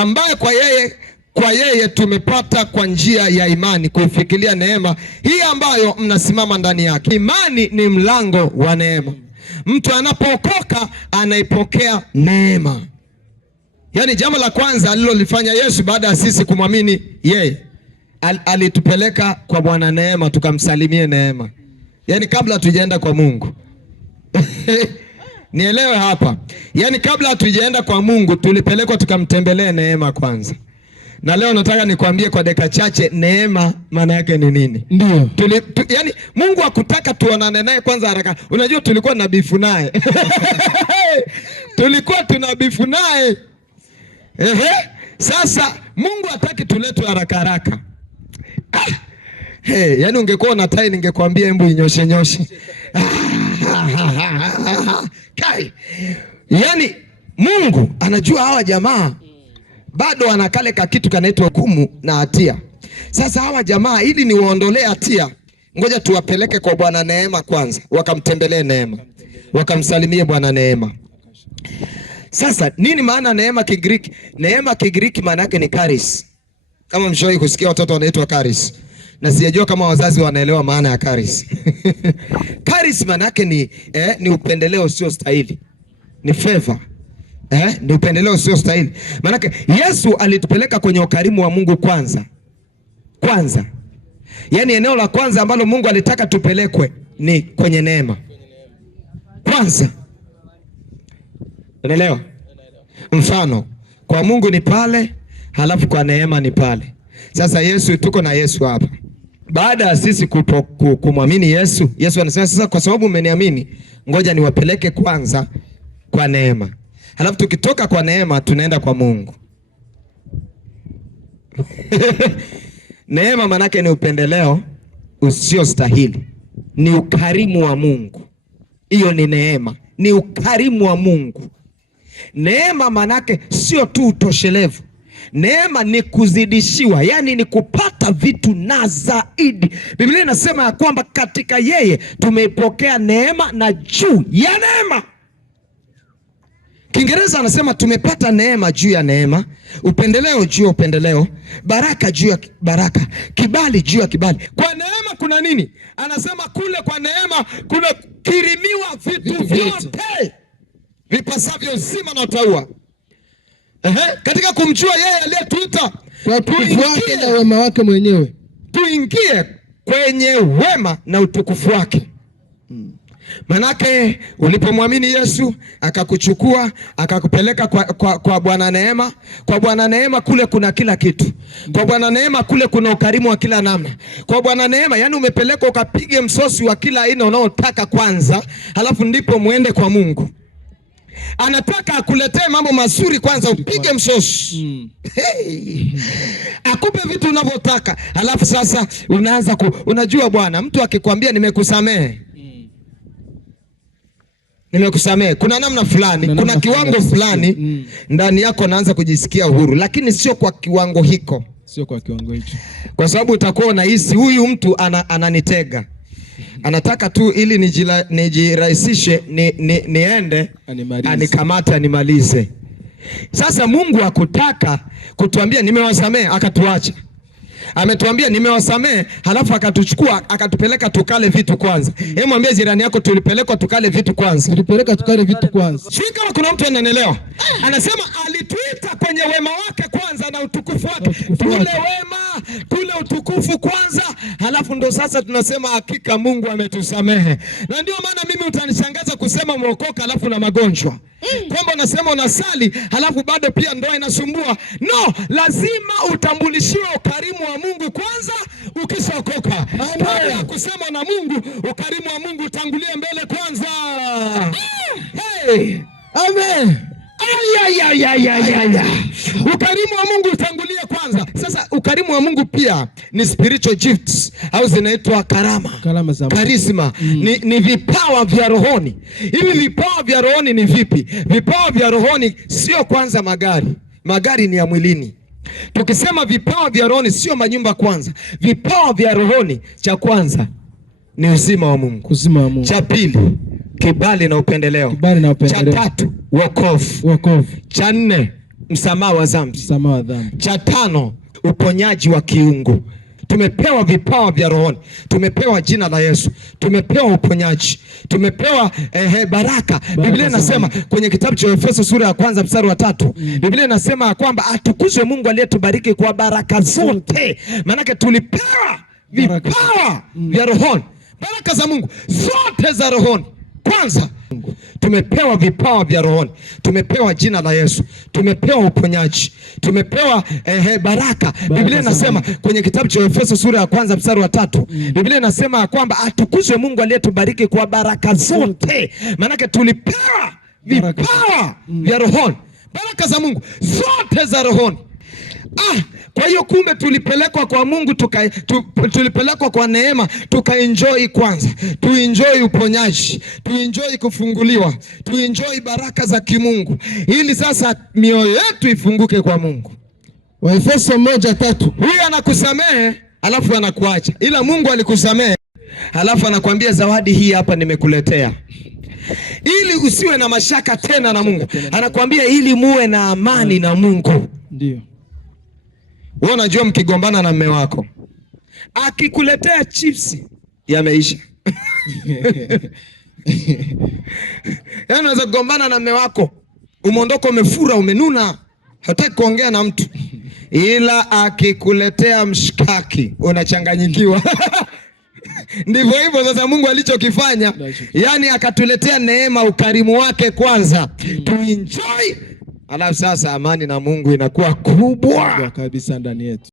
ambaye kwa yeye tumepata kwa njia ya imani kuifikiria neema hii ambayo mnasimama ndani yake. Imani ni mlango wa neema. Mtu anapookoka anaipokea neema. Yaani jambo la kwanza alilolifanya Yesu baada ya sisi kumwamini yeye, alitupeleka kwa Bwana Neema tukamsalimie neema. Yaani kabla hatujaenda kwa Mungu. Nielewe hapa. Yaani kabla hatujaenda kwa Mungu tulipelekwa tukamtembelee neema kwanza. Na leo nataka nikwambie kwa dakika chache neema maana yake ni nini? Ndio. Yaani Mungu hakutaka tuonane naye kwanza haraka. Unajua tulikuwa na bifu naye. Tulikuwa tuna bifu naye. Sasa Mungu hataki tuletwe haraka haraka. Yaani ungekuwa na tai ningekwambia hebu inyoshe nyoshe. Kai. Yaani Mungu anajua hawa jamaa bado wanakale ka kitu kanaitwa hukumu na hatia. Sasa hawa jamaa ili ni waondolee hatia, ngoja tuwapeleke kwa Bwana Neema kwanza, wakamtembelee neema, wakamsalimie Bwana Neema. Sasa nini maana neema Kigiriki? Neema Kigiriki maana yake ni charis. Kama mshawahi kusikia watoto wanaitwa charis. Na sijajua kama wazazi wanaelewa maana ya charis. Charis maana yake ni upendeleo usio stahili. Ni favor. Ni upendeleo usio stahili. Maana yake Yesu alitupeleka kwenye ukarimu wa Mungu kwanza. Kwanza. Yaani eneo la kwanza ambalo Mungu alitaka tupelekwe ni kwenye neema. Kwanza. Unaelewa? Mfano, kwa Mungu ni pale, halafu kwa neema ni pale. Sasa Yesu, tuko na Yesu hapa. Baada ya sisi kumwamini Yesu, Yesu anasema sasa kwa sababu mmeniamini, ngoja niwapeleke kwanza kwa neema. Halafu tukitoka kwa neema tunaenda kwa Mungu. Neema manake ni upendeleo usio stahili. Ni ukarimu wa Mungu. Hiyo ni neema. Ni ukarimu wa Mungu. Neema manake sio tu utoshelevu. Neema ni kuzidishiwa, yani ni kupata vitu na zaidi. Biblia inasema ya kwamba katika yeye tumeipokea neema na juu ya neema. Kiingereza anasema tumepata neema juu ya neema, upendeleo juu ya upendeleo, baraka juu ya baraka, kibali juu ya kibali. Kwa neema kuna nini? Anasema kule kwa neema kuna kirimiwa vitu vyote vipasavyo uzima na utaua. Katika kumjua yeye aliyetuita kwa utukufu wake na wema wake mwenyewe, tuingie kwenye wema na utukufu wake. Manake ulipomwamini Yesu akakuchukua akakupeleka kwa Bwana Neema. Kwa Bwana Neema kule kuna kila kitu. Kwa Bwana Neema kule kuna ukarimu wa kila namna. Kwa Bwana Neema yani umepelekwa ukapige msosi wa kila aina unaotaka kwanza, halafu ndipo muende kwa Mungu. Anataka akuletee mambo mazuri kwanza upige msosi. Akupe vitu unavyotaka, halafu sasa unaanza unajua bwana, mtu akikwambia nimekusamehe. Nimekusamehe. Kuna namna fulani, kuna kiwango fulani ndani yako naanza kujisikia uhuru, lakini sio kwa kiwango hiko. Sio kwa kiwango hicho. Kwa sababu utakuwa unahisi huyu mtu ananitega. Anataka tu ili nijirahisishe niende anikamata nimalize. Sasa Mungu hakutaka kutuambia nimewasamehe akatuacha. Ametuambia nimewasamehe, halafu akatuchukua akatupeleka tukale vitu kwanza. Hebu mwambie jirani yako tulipelekwa tukale vitu kwanza. Tulipeleka tukale vitu kwanza. Sio kama kuna mtu ananielewa. Anasema alituita kwenye wema wake kwanza na utukufu wake. Tule wema, tule utukufu kwanza, halafu ndo sasa tunasema hakika Mungu ametusamehe. Na ndio maana mimi utanishangaza kusema umeokoka halafu na magonjwa. Kwamba unasema unasali halafu bado pia ndoa inasumbua. No, lazima utambulishiwe ukarimu wa Mungu kwanza ukishaokoka. Kabla ya kusema na Mungu, ukarimu wa Mungu utangulie mbele kwanza. Hey! Amen. Ukarimu wa Mungu utangulie kwanza. Sasa ukarimu wa Mungu pia ni spiritual gifts au zinaitwa karama za charisma. Ni vipawa vya rohoni. Hivi vipawa vya rohoni ni vipi? Vipawa vya rohoni sio kwanza magari. Magari ni ya mwilini. Tukisema vipawa vya rohoni sio manyumba kwanza. Vipawa vya rohoni cha kwanza ni uzima wa Mungu. Uzima wa Mungu. Cha pili kibali na upendeleo. Kibali na upendeleo. Cha tatu wokovu. Wokovu. Cha nne msamaha wa dhambi. Msamaha wa dhambi. Cha 5, uponyaji wa kiungu. Tumepewa vipawa vya rohoni, tumepewa jina la Yesu, tumepewa uponyaji, tumepewa baraka. Biblia inasema kwenye kitabu cha Efeso sura ya 1 mstari wa 3, Biblia inasema kwamba atukuzwe Mungu aliyetubariki kwa baraka zote. Maanake tulipewa vipawa vya rohoni, baraka za Mungu zote za rohoni. Kwanza tumepewa vipawa vya rohoni, tumepewa jina la Yesu, tumepewa uponyaji, tumepewa baraka. Biblia inasema kwenye kitabu cha Efeso sura ya 1 mstari wa 3, Biblia inasema kwamba atukuzwe Mungu aliyetubariki kwa baraka zote. Maanake tulipewa vipawa vya rohoni, baraka za Mungu zote za rohoni. Kwa hiyo kumbe tulipelekwa kwa Mungu, tulipelekwa kwa neema, tukaenjoy kwanza. Tuenjoy uponyaji, tuenjoy kufunguliwa, tuenjoy baraka za kimungu, ili sasa mioyo yetu ifunguke kwa Mungu. Waefeso 1:3. Huyu anakusamehe alafu anakuacha, ila Mungu alikusamehe alafu anakuambia zawadi hii hapa nimekuletea, ili usiwe na mashaka tena na Mungu. Anakuambia ili muwe na amani na Mungu. Ndio. Wewe unajua mkigombana na mume wako, akikuletea chips yameisha. Yaani unaweza kugombana na mume wako, umeondoka umefura, umenuna, hataki kuongea na mtu, ila akikuletea mshikaki unachanganyikiwa. Ndivyo hivyo sasa Mungu alichokifanya, yani akatuletea neema, ukarimu wake kwanza, tuenjoy. Alafu sasa amani na Mungu inakuwa kubwa kabisa ndani yetu.